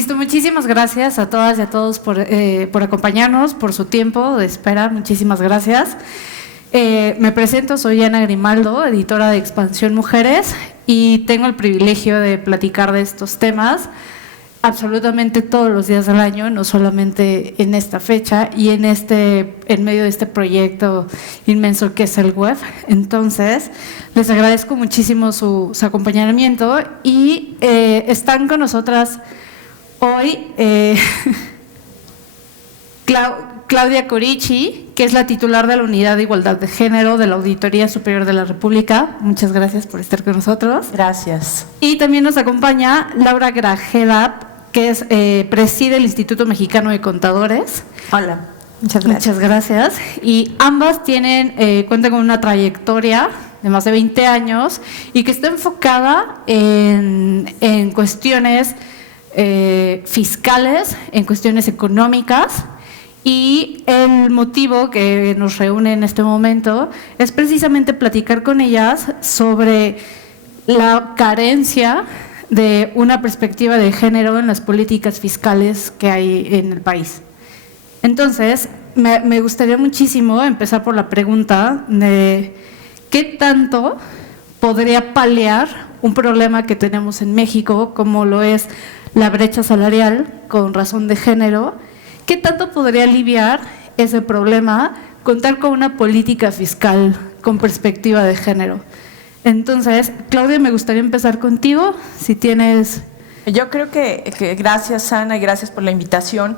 Listo, muchísimas gracias a todas y a todos por acompañarnos, por su tiempo de espera. Muchísimas gracias. Me presento, soy Ana Grimaldo, editora de Expansión Mujeres, y tengo el privilegio de platicar de estos temas absolutamente todos los días del año, no solamente en esta fecha y en medio de este proyecto inmenso que es el web. Entonces, les agradezco muchísimo su acompañamiento y están con nosotras hoy Claudia Corici, que es la titular de la Unidad de Igualdad de Género de la Auditoría Superior de la República. Muchas gracias por estar con nosotros. Gracias. Y también nos acompaña Laura Grajeda, que preside el Instituto Mexicano de Contadores. Hola, muchas gracias. Muchas gracias. Y ambas cuentan con una trayectoria de más de 20 años y que está enfocada en cuestiones fiscales, en cuestiones económicas. Y el motivo que nos reúne en este momento es precisamente platicar con ellas sobre la carencia de una perspectiva de género en las políticas fiscales que hay en el país. Entonces, me gustaría muchísimo empezar por la pregunta de ¿qué tanto podría paliar un problema que tenemos en México, como lo es la brecha salarial con razón de género? ¿Qué tanto podría aliviar ese problema contar con una política fiscal con perspectiva de género? Entonces, Claudia, me gustaría empezar contigo, si tienes… Yo creo que gracias, Ana, y gracias por la invitación.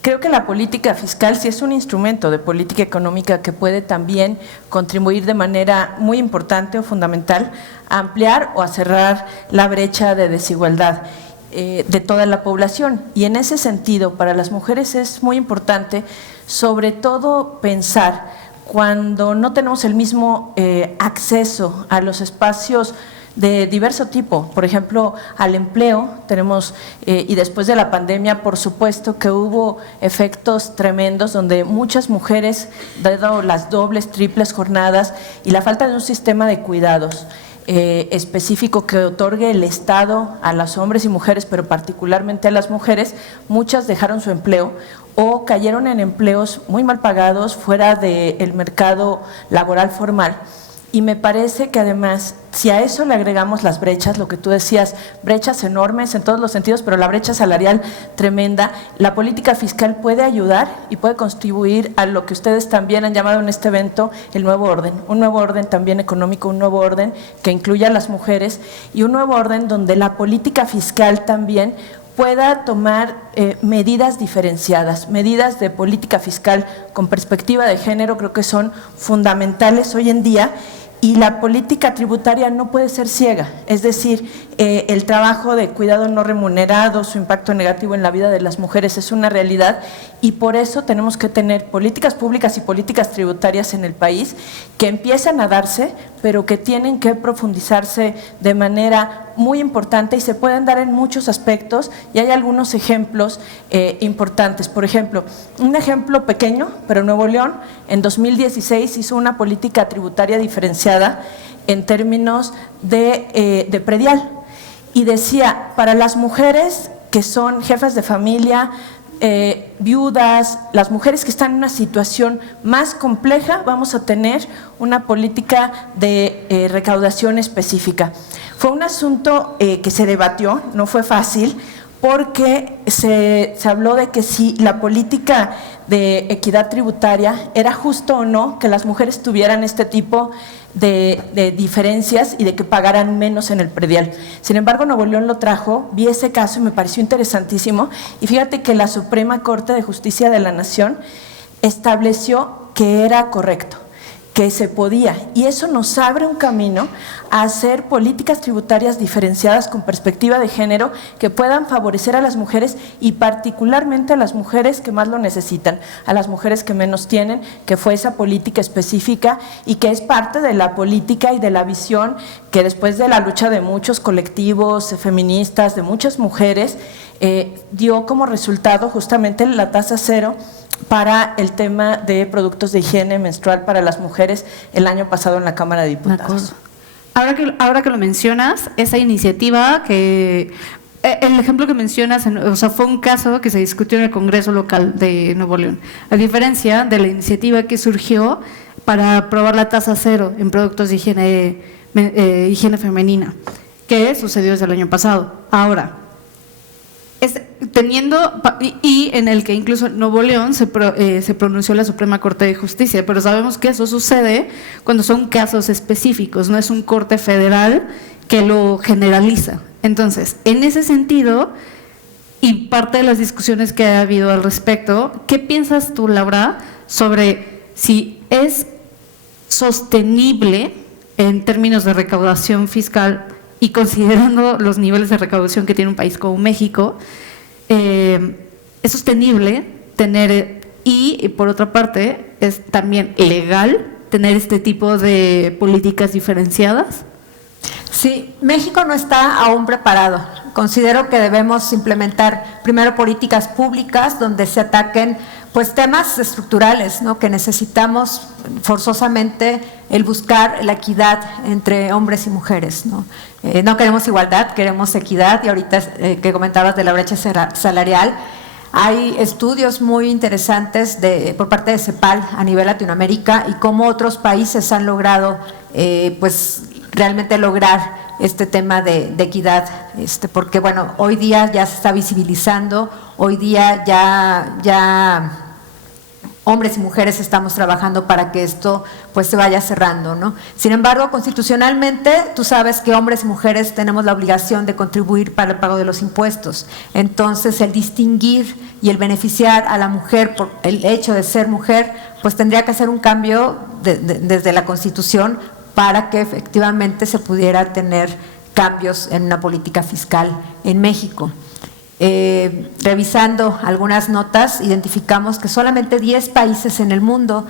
Creo que la política fiscal sí es un instrumento de política económica que puede también contribuir de manera muy importante o fundamental a ampliar o a cerrar la brecha de desigualdad de toda la población. Y en ese sentido, para las mujeres es muy importante, sobre todo, pensar cuando no tenemos el mismo acceso a los espacios de diverso tipo, por ejemplo, al empleo. Tenemos, y después de la pandemia, por supuesto que hubo efectos tremendos donde muchas mujeres, dado las dobles, triples jornadas y la falta de un sistema de cuidados específico que otorgue el Estado a los hombres y mujeres, pero particularmente a las mujeres, muchas dejaron su empleo o cayeron en empleos muy mal pagados fuera del mercado laboral formal. Y me parece que además, si a eso le agregamos las brechas, lo que tú decías, brechas enormes en todos los sentidos, pero la brecha salarial tremenda, la política fiscal puede ayudar y puede contribuir a lo que ustedes también han llamado en este evento el nuevo orden, un nuevo orden también económico, un nuevo orden que incluya a las mujeres y un nuevo orden donde la política fiscal también pueda tomar medidas diferenciadas, medidas de política fiscal con perspectiva de género. Creo que son fundamentales hoy en día. Y la política tributaria no puede ser ciega, es decir, el trabajo de cuidado no remunerado, su impacto negativo en la vida de las mujeres es una realidad y por eso tenemos que tener políticas públicas y políticas tributarias en el país que empiezan a darse, pero que tienen que profundizarse de manera muy importante y se pueden dar en muchos aspectos y hay algunos ejemplos importantes. Por ejemplo, un ejemplo pequeño, pero Nuevo León en 2016 hizo una política tributaria diferenciada en términos de predial y decía, para las mujeres que son jefas de familia, viudas, las mujeres que están en una situación más compleja, vamos a tener una política de recaudación específica. Fue un asunto que se debatió, no fue fácil, porque se habló de que si la política de equidad tributaria era justo o no que las mujeres tuvieran este tipo de diferencias y de que pagaran menos en el predial. Sin embargo, Nuevo León lo trajo, vi ese caso y me pareció interesantísimo y fíjate que la Suprema Corte de Justicia de la Nación estableció que era correcto, que se podía, y eso nos abre un camino a hacer políticas tributarias diferenciadas con perspectiva de género que puedan favorecer a las mujeres y particularmente a las mujeres que más lo necesitan, a las mujeres que menos tienen, que fue esa política específica y que es parte de la política y de la visión que después de la lucha de muchos colectivos feministas, de muchas mujeres, dio como resultado justamente la tasa cero para el tema de productos de higiene menstrual para las mujeres el año pasado en la Cámara de Diputados. Ahora que lo mencionas, esa iniciativa que el ejemplo que mencionas, o sea, fue un caso que se discutió en el Congreso local de Nuevo León, a diferencia de la iniciativa que surgió para aprobar la tasa cero en productos de higiene femenina, que sucedió desde el año pasado. Ahora, y en el que incluso en Nuevo León se pronunció la Suprema Corte de Justicia, pero sabemos que eso sucede cuando son casos específicos, no es un corte federal que lo generaliza. Entonces, en ese sentido, y parte de las discusiones que ha habido al respecto, ¿qué piensas tú, Laura, sobre si es sostenible en términos de recaudación fiscal y considerando los niveles de recaudación que tiene un país como México, es sostenible tener, y por otra parte, es también legal tener este tipo de políticas diferenciadas? Sí, México no está aún preparado. Considero que debemos implementar primero políticas públicas donde se ataquen pues temas estructurales, ¿no? Que necesitamos forzosamente el buscar la equidad entre hombres y mujeres, ¿no? No queremos igualdad, queremos equidad, y ahorita que comentabas de la brecha salarial, hay estudios muy interesantes por parte de CEPAL a nivel Latinoamérica y cómo otros países han logrado pues realmente lograr este tema de equidad, porque bueno, hoy día ya se está visibilizando, hoy día ya hombres y mujeres estamos trabajando para que esto pues se vaya cerrando, ¿no? Sin embargo, constitucionalmente tú sabes que hombres y mujeres tenemos la obligación de contribuir para el pago de los impuestos. Entonces, el distinguir y el beneficiar a la mujer por el hecho de ser mujer, pues tendría que hacer un cambio desde la Constitución para que efectivamente se pudiera tener cambios en una política fiscal en México. Revisando algunas notas, identificamos que solamente 10 países en el mundo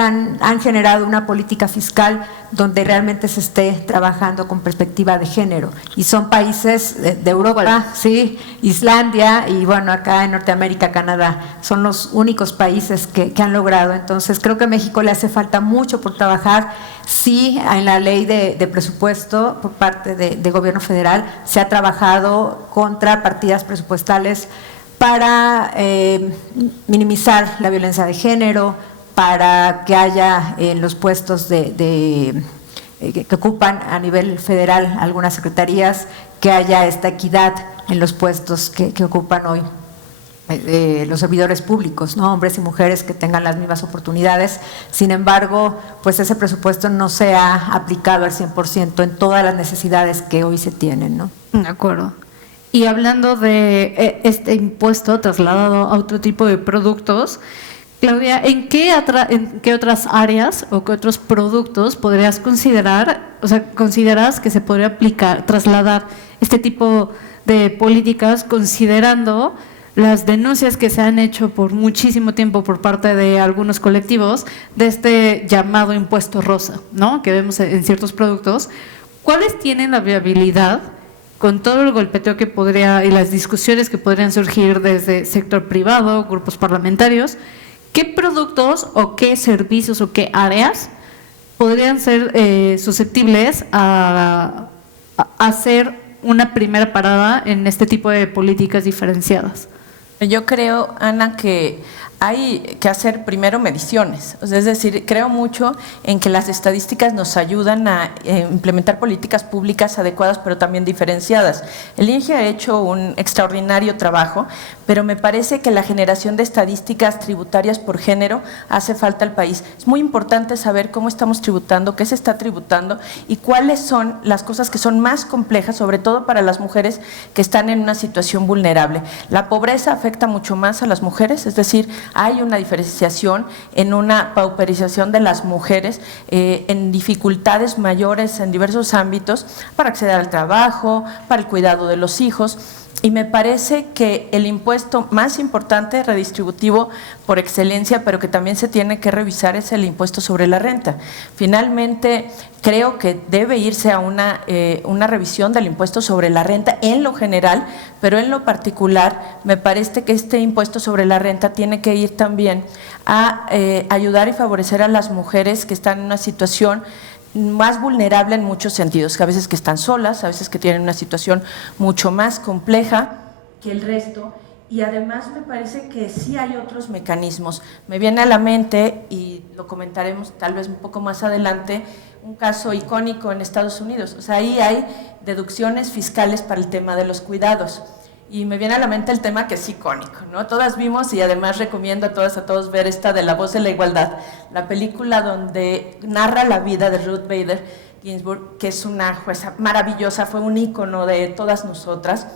han generado una política fiscal donde realmente se esté trabajando con perspectiva de género, y son países de Europa, sí, Islandia, y bueno, acá en Norteamérica, Canadá, son los únicos países que han logrado. Entonces creo que a México le hace falta mucho por trabajar. Sí, en la ley de presupuesto por parte de gobierno federal se ha trabajado contra partidas presupuestales para minimizar la violencia de género, para que haya en los puestos que ocupan a nivel federal algunas secretarías, que haya esta equidad en los puestos que ocupan hoy los servidores públicos, ¿no? Hombres y mujeres que tengan las mismas oportunidades. Sin embargo, pues ese presupuesto no se ha aplicado al 100% en todas las necesidades que hoy se tienen, ¿no? De acuerdo. Y hablando de este impuesto trasladado a otro tipo de productos, Claudia, ¿en qué otras áreas o qué otros productos podrías consideras que se podría trasladar este tipo de políticas, considerando las denuncias que se han hecho por muchísimo tiempo por parte de algunos colectivos de este llamado impuesto rosa, ¿no? Que vemos en ciertos productos? ¿Cuáles tienen la viabilidad con todo el golpeteo que y las discusiones que podrían surgir desde sector privado, grupos parlamentarios? ¿Qué productos o qué servicios o qué áreas podrían ser susceptibles a hacer una primera parada en este tipo de políticas diferenciadas? Yo creo, Ana, que hay que hacer primero mediciones, es decir, creo mucho en que las estadísticas nos ayudan a implementar políticas públicas adecuadas, pero también diferenciadas. El INEGI ha hecho un extraordinario trabajo, pero me parece que la generación de estadísticas tributarias por género hace falta al país. Es muy importante saber cómo estamos tributando, qué se está tributando y cuáles son las cosas que son más complejas, sobre todo para las mujeres que están en una situación vulnerable. La pobreza afecta mucho más a las mujeres, es decir, hay una diferenciación en una pauperización de las mujeres, en dificultades mayores en diversos ámbitos para acceder al trabajo, para el cuidado de los hijos. Y me parece que el impuesto más importante, redistributivo por excelencia, pero que también se tiene que revisar, es el impuesto sobre la renta. Finalmente, creo que debe irse a una revisión del impuesto sobre la renta en lo general, pero en lo particular me parece que este impuesto sobre la renta tiene que ir también a ayudar y favorecer a las mujeres que están en una situación más vulnerable en muchos sentidos, que a veces que están solas, a veces que tienen una situación mucho más compleja que el resto, y además me parece que sí hay otros mecanismos. Me viene a la mente, y lo comentaremos tal vez un poco más adelante, un caso icónico en Estados Unidos. O sea, ahí hay deducciones fiscales para el tema de los cuidados. Y me viene a la mente el tema que es icónico, ¿no? Todas vimos, y además recomiendo a todos ver esta de La Voz de la Igualdad, la película donde narra la vida de Ruth Bader Ginsburg, que es una jueza maravillosa, fue un ícono de todas nosotras,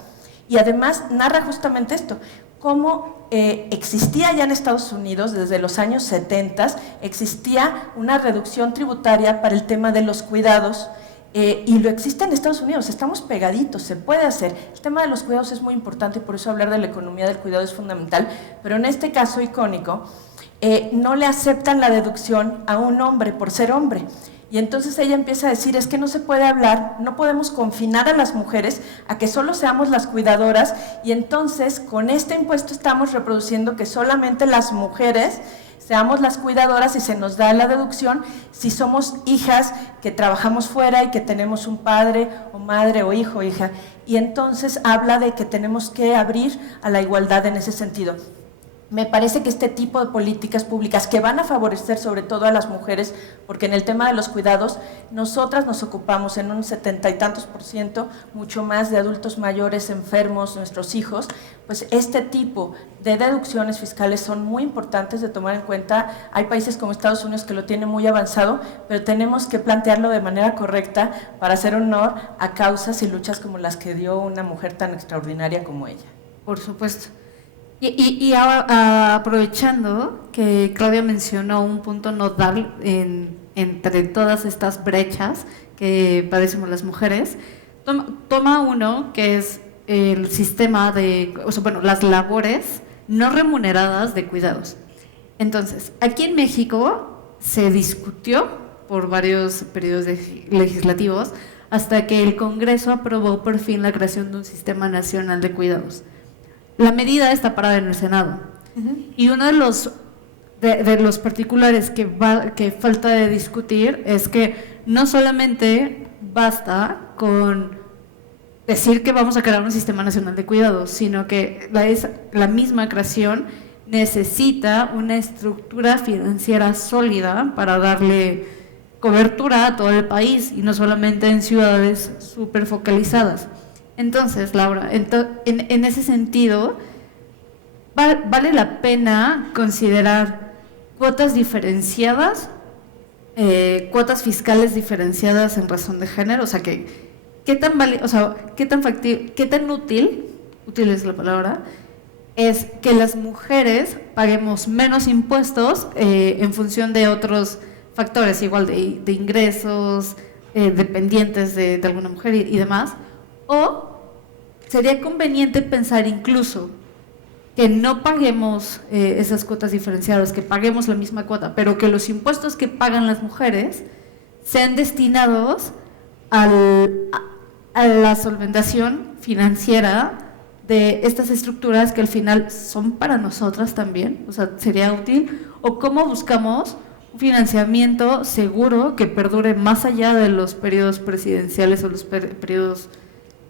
y además narra justamente esto, cómo existía ya en Estados Unidos desde los años 70, existía una reducción tributaria para el tema de los cuidados, y lo existe en Estados Unidos, estamos pegaditos, se puede hacer. El tema de los cuidados es muy importante y por eso hablar de la economía del cuidado es fundamental, pero en este caso icónico, no le aceptan la deducción a un hombre por ser hombre. Y entonces ella empieza a decir, es que no se puede hablar, no podemos confinar a las mujeres a que solo seamos las cuidadoras, y entonces con este impuesto estamos reproduciendo que solamente las mujeres seamos las cuidadoras y se nos da la deducción si somos hijas que trabajamos fuera y que tenemos un padre o madre o hijo o hija. Y entonces habla de que tenemos que abrir a la igualdad en ese sentido. Me parece que este tipo de políticas públicas que van a favorecer sobre todo a las mujeres, porque en el tema de los cuidados, nosotras nos ocupamos en un 70 y tantos %, mucho más de adultos mayores, enfermos, nuestros hijos, pues este tipo de deducciones fiscales son muy importantes de tomar en cuenta. Hay países como Estados Unidos que lo tienen muy avanzado, pero tenemos que plantearlo de manera correcta para hacer honor a causas y luchas como las que dio una mujer tan extraordinaria como ella. Por supuesto. Y aprovechando que Claudia mencionó un punto nodal entre todas estas brechas que padecemos las mujeres, toma uno que es el sistema de, las labores no remuneradas de cuidados. Entonces, aquí en México se discutió por varios periodos legislativos hasta que el Congreso aprobó por fin la creación de un sistema nacional de cuidados. La medida está parada en el Senado. Y uno de los particulares que falta de discutir es que no solamente basta con decir que vamos a crear un sistema nacional de cuidados, sino que la misma creación necesita una estructura financiera sólida para darle cobertura a todo el país y no solamente en ciudades súper focalizadas. Entonces, Laura, en ese sentido, ¿vale la pena considerar cuotas diferenciadas, cuotas fiscales diferenciadas en razón de género? O sea, ¿qué tan factible, qué tan útil es la palabra, es que las mujeres paguemos menos impuestos en función de otros factores, igual de ingresos, dependientes de alguna mujer y demás? ¿O sería conveniente pensar incluso que no paguemos esas cuotas diferenciadas, que paguemos la misma cuota, pero que los impuestos que pagan las mujeres sean destinados a la solventación financiera de estas estructuras que al final son para nosotras también? O sea, ¿sería útil? ¿O cómo buscamos un financiamiento seguro que perdure más allá de los periodos presidenciales o los periodos...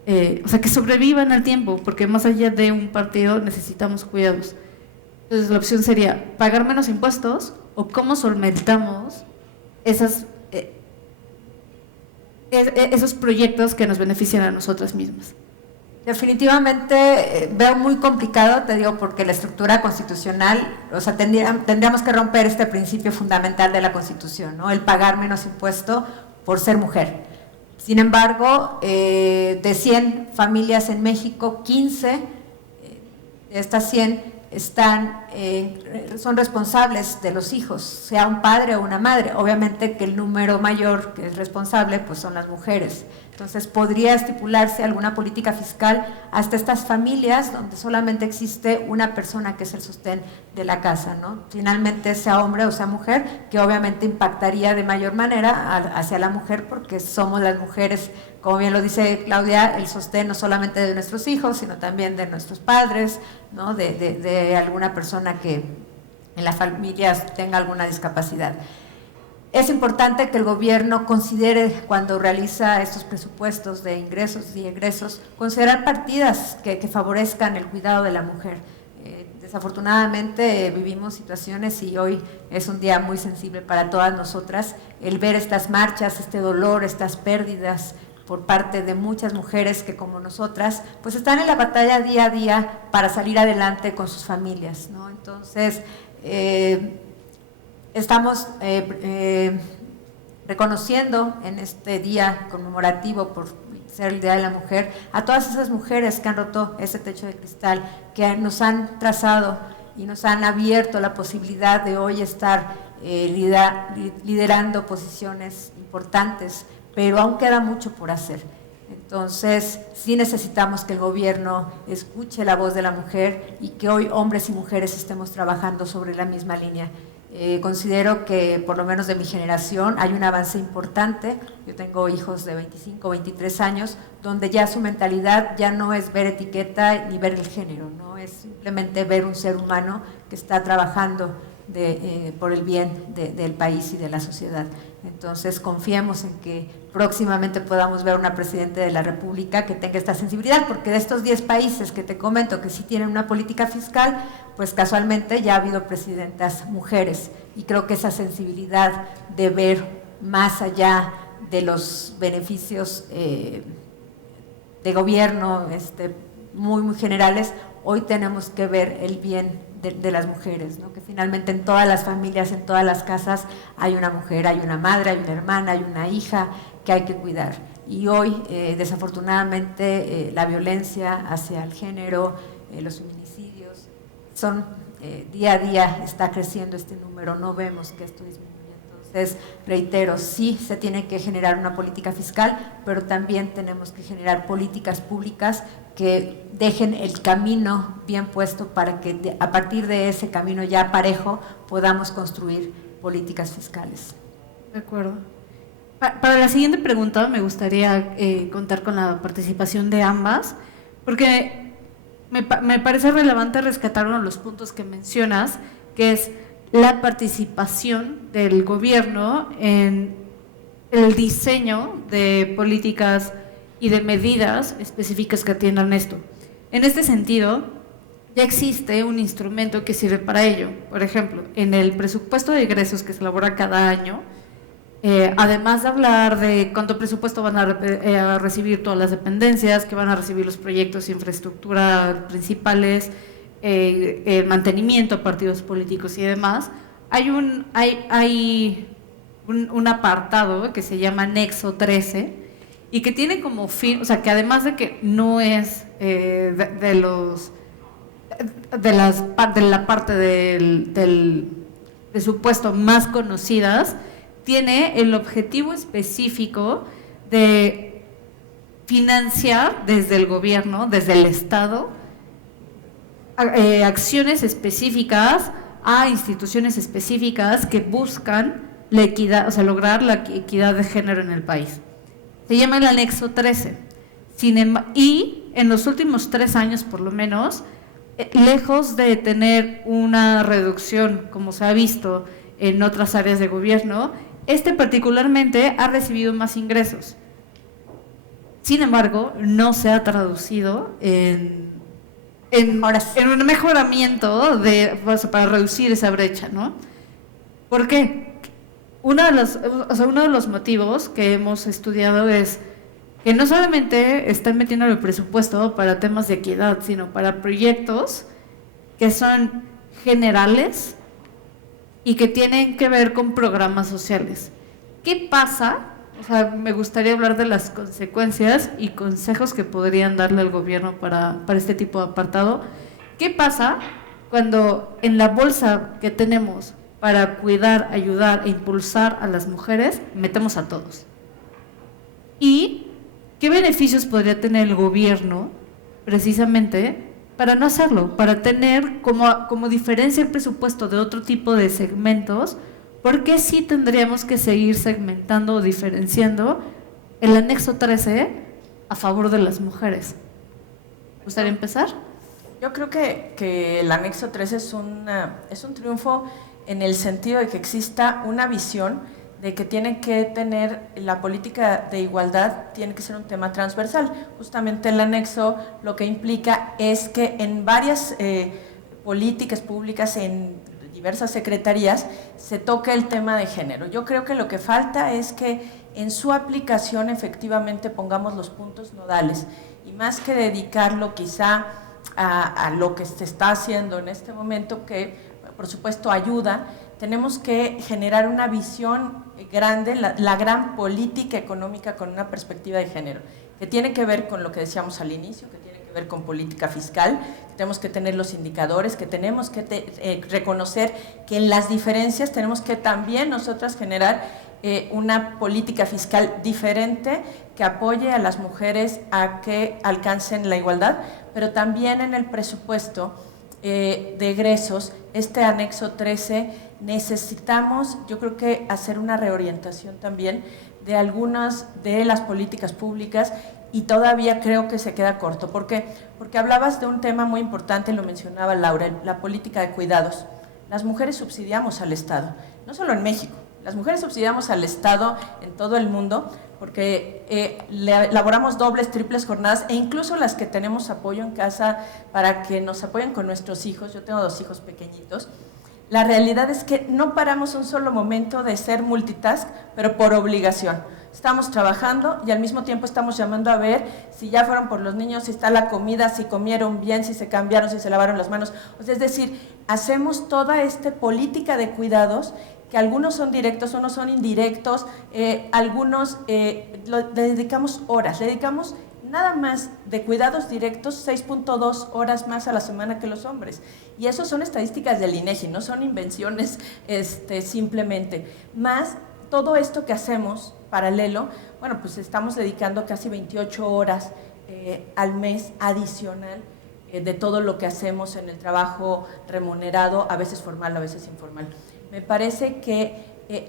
que sobrevivan al tiempo, porque más allá de un partido necesitamos cuidados? Entonces la opción sería pagar menos impuestos, o cómo solventamos esos proyectos que nos benefician a nosotras mismas. Definitivamente veo muy complicado, te digo, porque la estructura constitucional, o sea, tendríamos que romper este principio fundamental de la Constitución, ¿no? El pagar menos impuesto por ser mujer. Sin embargo, de 100 familias en México, 15 de estas 100 son responsables de los hijos, sea un padre o una madre. Obviamente que el número mayor que es responsable pues son las mujeres. Entonces podría estipularse alguna política fiscal hasta estas familias donde solamente existe una persona que es el sostén de la casa, ¿no? Finalmente, sea hombre o sea mujer, que obviamente impactaría de mayor manera hacia la mujer, porque somos las mujeres, como bien lo dice Claudia, el sostén no solamente de nuestros hijos, sino también de nuestros padres, ¿no? De alguna persona que en la familia tenga alguna discapacidad. Es importante que el gobierno considere, cuando realiza estos presupuestos de ingresos y egresos, considerar partidas que favorezcan el cuidado de la mujer. Desafortunadamente vivimos situaciones, y hoy es un día muy sensible para todas nosotras, el ver estas marchas, este dolor, estas pérdidas por parte de muchas mujeres que, como nosotras, pues están en la batalla día a día para salir adelante con sus familias, ¿no? Entonces, estamos reconociendo en este día conmemorativo por ser el Día de la Mujer a todas esas mujeres que han roto ese techo de cristal, que nos han trazado y nos han abierto la posibilidad de hoy estar liderando posiciones importantes, pero aún queda mucho por hacer. Entonces, sí necesitamos que el gobierno escuche la voz de la mujer y que hoy hombres y mujeres estemos trabajando sobre la misma línea. Considero que, por lo menos de mi generación, hay un avance importante. Yo tengo hijos de 25, 23 años, donde ya su mentalidad ya no es ver etiqueta ni ver el género, ¿no? Es simplemente ver un ser humano que está trabajando por el bien del país y de la sociedad. Entonces, confiemos en que próximamente podamos ver una presidenta de la República que tenga esta sensibilidad, porque de estos 10 países que te comento que sí tienen una política fiscal, pues casualmente ya ha habido presidentas mujeres, y creo que esa sensibilidad de ver más allá de los beneficios de gobierno muy generales, hoy tenemos que ver el bien de las mujeres, ¿no? Que finalmente en todas las familias, en todas las casas hay una mujer, hay una madre, hay una hermana, hay una hija que hay que cuidar. Y hoy, desafortunadamente, la violencia hacia el género, los feminicidios, son día a día está creciendo este número, no vemos que esto disminuya. Entonces, reitero, sí se tiene que generar una política fiscal, pero también tenemos que generar políticas públicas que dejen el camino bien puesto para que a partir de ese camino ya parejo podamos construir políticas fiscales. De acuerdo. Para la siguiente pregunta me gustaría contar con la participación de ambas, porque me parece relevante rescatar uno de los puntos que mencionas, que es la participación del gobierno en el diseño de políticas y de medidas específicas que atiendan esto. En este sentido, ya existe un instrumento que sirve para ello. Por ejemplo, en el presupuesto de egresos que se elabora cada año, además de hablar de cuánto presupuesto van a recibir todas las dependencias, que van a recibir los proyectos de infraestructura principales, el mantenimiento, partidos políticos y demás, hay un apartado que se llama Nexo 13 y que tiene como fin, o sea, que además de que no es de la parte del presupuesto más conocidas, tiene el objetivo específico de financiar desde el gobierno, desde el Estado, acciones específicas a instituciones específicas que buscan la equidad, o sea, lograr la equidad de género en el país. Se llama el anexo 13. Y en los últimos 3 años, por lo menos, lejos de tener una reducción, como se ha visto en otras áreas de gobierno, particularmente ha recibido más ingresos. Sin embargo, no se ha traducido en un mejoramiento para reducir esa brecha, ¿no? ¿Por qué? Uno de los motivos que hemos estudiado es que no solamente están metiendo el presupuesto para temas de equidad, sino para proyectos que son generales y que tienen que ver con programas sociales. ¿Qué pasa? O sea, me gustaría hablar de las consecuencias y consejos que podrían darle al gobierno para este tipo de apartado. ¿Qué pasa cuando en la bolsa que tenemos para cuidar, ayudar e impulsar a las mujeres, metemos a todos? ¿Y qué beneficios podría tener el gobierno precisamente para no hacerlo? Para tener como diferencia el presupuesto de otro tipo de segmentos. ¿Por qué sí tendríamos que seguir segmentando o diferenciando el anexo 13 a favor de las mujeres? ¿Te gustaría empezar? Yo creo que el anexo 13 es un triunfo en el sentido de que exista una visión de que tiene que tener la política de igualdad, tiene que ser un tema transversal. Justamente el anexo lo que implica es que en varias políticas públicas, en diversas secretarías, se toque el tema de género. Yo creo que lo que falta es que en su aplicación efectivamente pongamos los puntos nodales, y más que dedicarlo quizá a lo que se está haciendo en este momento, que por supuesto ayuda, tenemos que generar una visión grande, la gran política económica con una perspectiva de género, que tiene que ver con lo que decíamos al inicio, que tiene que ver con política fiscal, que tenemos que tener los indicadores, que tenemos que reconocer que en las diferencias tenemos que también nosotras generar una política fiscal diferente que apoye a las mujeres a que alcancen la igualdad, pero también en el presupuesto de egresos, este anexo 13, necesitamos, yo creo que hacer una reorientación también de algunas de las políticas públicas, y todavía creo que se queda corto. ¿Por qué? Porque hablabas de un tema muy importante, lo mencionaba Laura, la política de cuidados. Las mujeres subsidiamos al Estado, no solo en México, las mujeres subsidiamos al Estado en todo el mundo, porque elaboramos dobles, triples jornadas, e incluso las que tenemos apoyo en casa para que nos apoyen con nuestros hijos. Yo tengo 2 hijos pequeñitos. La realidad es que no paramos un solo momento de ser multitask, pero por obligación. Estamos trabajando y al mismo tiempo estamos llamando a ver si ya fueron por los niños, si está la comida, si comieron bien, si se cambiaron, si se lavaron las manos. O sea, es decir, hacemos toda esta política de cuidados, que algunos son directos, unos son indirectos, algunos le dedicamos horas, le dedicamos nada más de cuidados directos 6.2 horas más a la semana que los hombres. Y eso son estadísticas del INEGI, no son invenciones simplemente. Más todo esto que hacemos paralelo, bueno, pues estamos dedicando casi 28 horas al mes adicional de todo lo que hacemos en el trabajo remunerado, a veces formal, a veces informal. Me parece que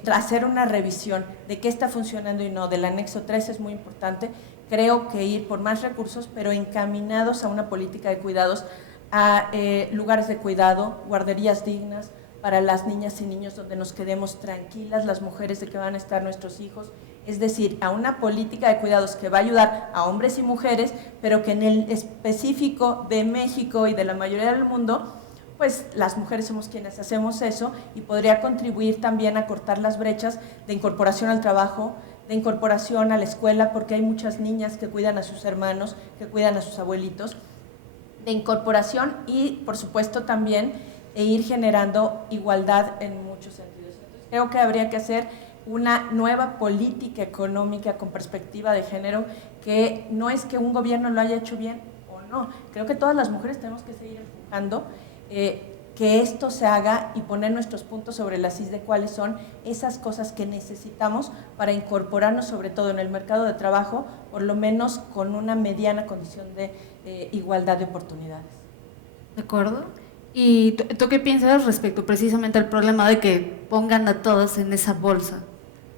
hacer una revisión de qué está funcionando y no del anexo 3 es muy importante. Creo que ir por más recursos, pero encaminados a una política de cuidados, a lugares de cuidado, guarderías dignas para las niñas y niños donde nos quedemos tranquilas, las mujeres, de que van a estar nuestros hijos. Es decir, a una política de cuidados que va a ayudar a hombres y mujeres, pero que en el específico de México y de la mayoría del mundo, pues las mujeres somos quienes hacemos eso, y podría contribuir también a cortar las brechas de incorporación al trabajo, de incorporación a la escuela, porque hay muchas niñas que cuidan a sus hermanos, que cuidan a sus abuelitos, de incorporación y, por supuesto, también ir generando igualdad en muchos sentidos. Entonces, creo que habría que hacer una nueva política económica con perspectiva de género, que no es que un gobierno lo haya hecho bien o no, creo que todas las mujeres tenemos que seguir empujando que esto se haga y poner nuestros puntos sobre las is de cuáles son esas cosas que necesitamos para incorporarnos, sobre todo en el mercado de trabajo, por lo menos con una mediana condición de igualdad de oportunidades. ¿De acuerdo? ¿Y tú qué piensas respecto precisamente al problema de que pongan a todas en esa bolsa?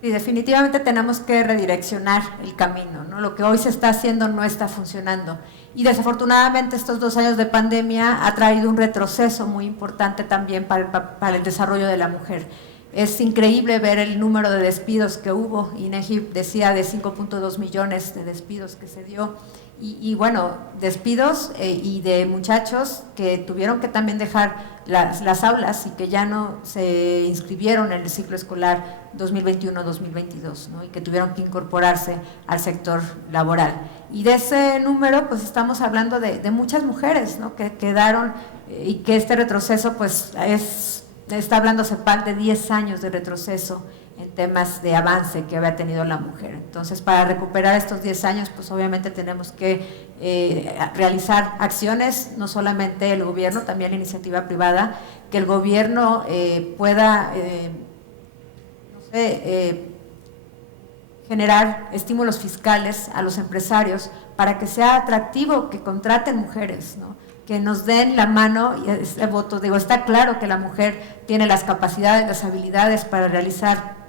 Y definitivamente tenemos que redireccionar el camino, ¿no? Lo que hoy se está haciendo no está funcionando. Y desafortunadamente estos 2 años de pandemia ha traído un retroceso muy importante también para el desarrollo de la mujer. Es increíble ver el número de despidos que hubo. INEGI decía de 5.2 millones de despidos que se dio. Y bueno, despidos y de muchachos que tuvieron que también dejar las aulas y que ya no se inscribieron en el ciclo escolar 2021-2022, ¿no? Y que tuvieron que incorporarse al sector laboral. Y de ese número, pues estamos hablando de muchas mujeres, ¿no? Que quedaron y que este retroceso, pues está hablándose de 10 años de retroceso en temas de avance que había tenido la mujer. Entonces, para recuperar estos 10 años, pues obviamente tenemos que realizar acciones, no solamente el gobierno, también la iniciativa privada, que el gobierno pueda, generar estímulos fiscales a los empresarios para que sea atractivo que contraten mujeres, ¿no? Que nos den la mano y ese voto. Digo, está claro que la mujer tiene las capacidades, las habilidades para realizar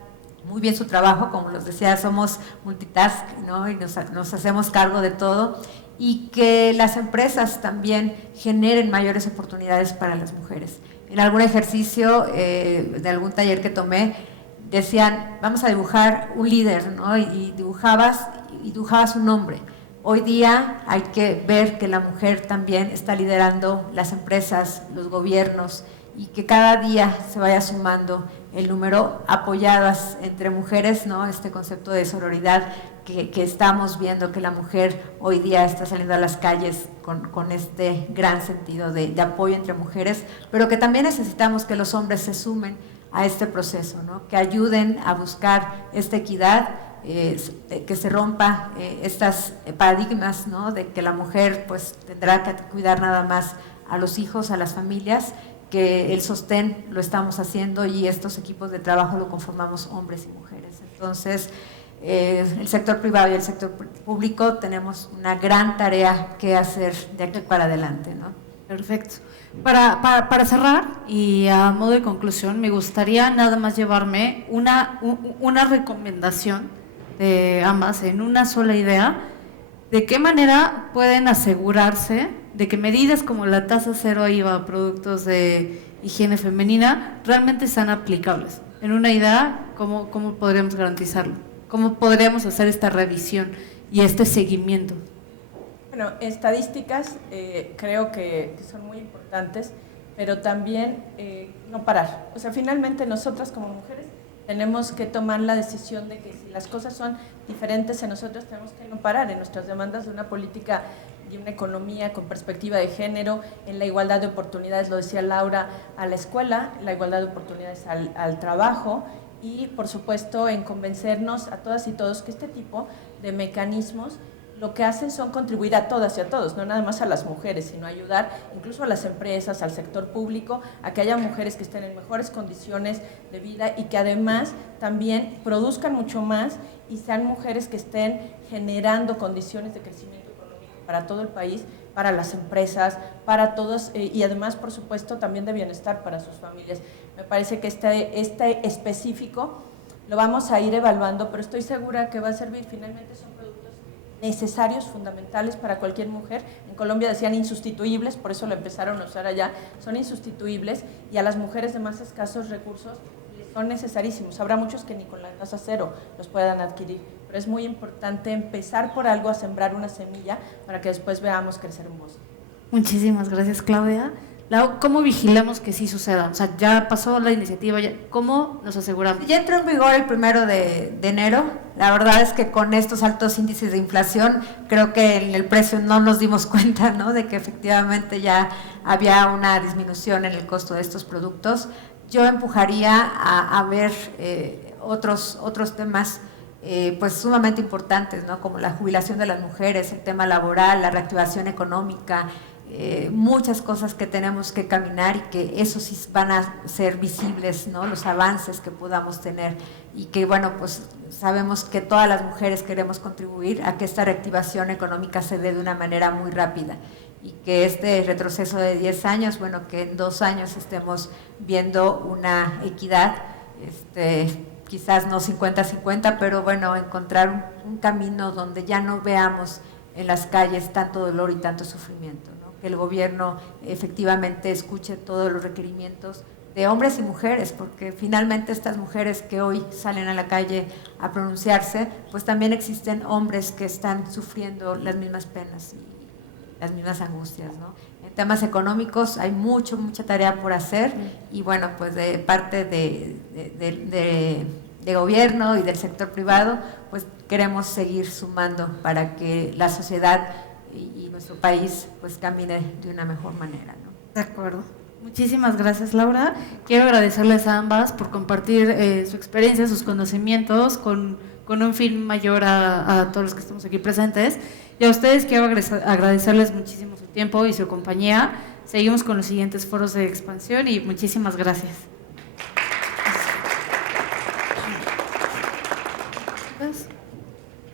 muy bien su trabajo, como les decía, somos multitask, ¿no? Y nos hacemos cargo de todo, y que las empresas también generen mayores oportunidades para las mujeres. En algún ejercicio de algún taller que tomé, decían, vamos a dibujar un líder, ¿no? Y dibujabas un hombre. Hoy día hay que ver que la mujer también está liderando las empresas, los gobiernos, y que cada día se vaya sumando el número, apoyadas entre mujeres, ¿no? Este concepto de sororidad que estamos viendo, que la mujer hoy día está saliendo a las calles con este gran sentido de apoyo entre mujeres, pero que también necesitamos que los hombres se sumen a este proceso, ¿no? Que ayuden a buscar esta equidad, que se rompa estas paradigmas, ¿no? De que la mujer pues tendrá que cuidar nada más a los hijos, a las familias, que el sostén lo estamos haciendo y estos equipos de trabajo lo conformamos hombres y mujeres. Entonces, el sector privado y el sector público tenemos una gran tarea que hacer de aquí para adelante, ¿no? Perfecto. Para cerrar y a modo de conclusión, me gustaría nada más llevarme una recomendación de ambas en una sola idea, de qué manera pueden asegurarse de que medidas como la tasa cero IVA a productos de higiene femenina realmente sean aplicables. En una idea, ¿cómo podríamos garantizarlo? ¿Cómo podríamos hacer esta revisión y este seguimiento? Bueno, estadísticas creo que son muy importantes, pero también no parar. O sea, finalmente nosotras como mujeres tenemos que tomar la decisión de que si las cosas son diferentes en nosotros, tenemos que no parar en nuestras demandas de una política y una economía con perspectiva de género, en la igualdad de oportunidades, lo decía Laura, a la escuela, la igualdad de oportunidades al trabajo y, por supuesto, en convencernos a todas y todos que este tipo de mecanismos lo que hacen son contribuir a todas y a todos, no nada más a las mujeres, sino ayudar incluso a las empresas, al sector público, a que haya mujeres que estén en mejores condiciones de vida y que además también produzcan mucho más y sean mujeres que estén generando condiciones de crecimiento económico para todo el país, para las empresas, para todos y además, por supuesto, también de bienestar para sus familias. Me parece que este específico lo vamos a ir evaluando, pero estoy segura que va a servir. Finalmente son productos necesarios, fundamentales para cualquier mujer. En Colombia decían insustituibles, por eso lo empezaron a usar allá, son insustituibles y a las mujeres de más escasos recursos son necesarísimos. Habrá muchos que ni con la tasa cero los puedan adquirir, pero es muy importante empezar por algo, a sembrar una semilla para que después veamos crecer un bosque. Muchísimas gracias, Claudia. Lau, ¿cómo vigilamos que sí suceda? O sea, ya pasó la iniciativa, ¿cómo nos aseguramos? Ya entró en vigor el 1 de enero. La verdad es que con estos altos índices de inflación, creo que en el precio no nos dimos cuenta, ¿no?, de que efectivamente ya había una disminución en el costo de estos productos. Yo empujaría a ver otros temas pues sumamente importantes, ¿no?, como la jubilación de las mujeres, el tema laboral, la reactivación económica, muchas cosas que tenemos que caminar y que eso sí van a ser visibles, ¿no?, los avances que podamos tener y que, bueno, pues sabemos que todas las mujeres queremos contribuir a que esta reactivación económica se dé de una manera muy rápida y que este retroceso de 10 años, bueno, que en 2 años estemos viendo una equidad, quizás no 50-50, pero bueno, encontrar un camino donde ya no veamos en las calles tanto dolor y tanto sufrimiento, ¿no?, que el gobierno efectivamente escuche todos los requerimientos de hombres y mujeres, porque finalmente estas mujeres que hoy salen a la calle a pronunciarse, pues también existen hombres que están sufriendo las mismas penas y las mismas angustias, ¿no? En temas económicos hay mucha tarea por hacer y bueno, pues de parte de gobierno y del sector privado, pues queremos seguir sumando para que la sociedad y nuestro país pues camine de una mejor manera, ¿no? De acuerdo. Muchísimas gracias, Laura. Quiero agradecerles a ambas por compartir su experiencia, sus conocimientos con un fin mayor a todos los que estamos aquí presentes. Y a ustedes quiero agradecerles muchísimo su tiempo y su compañía. Seguimos con los siguientes foros de expansión y muchísimas gracias. Gracias.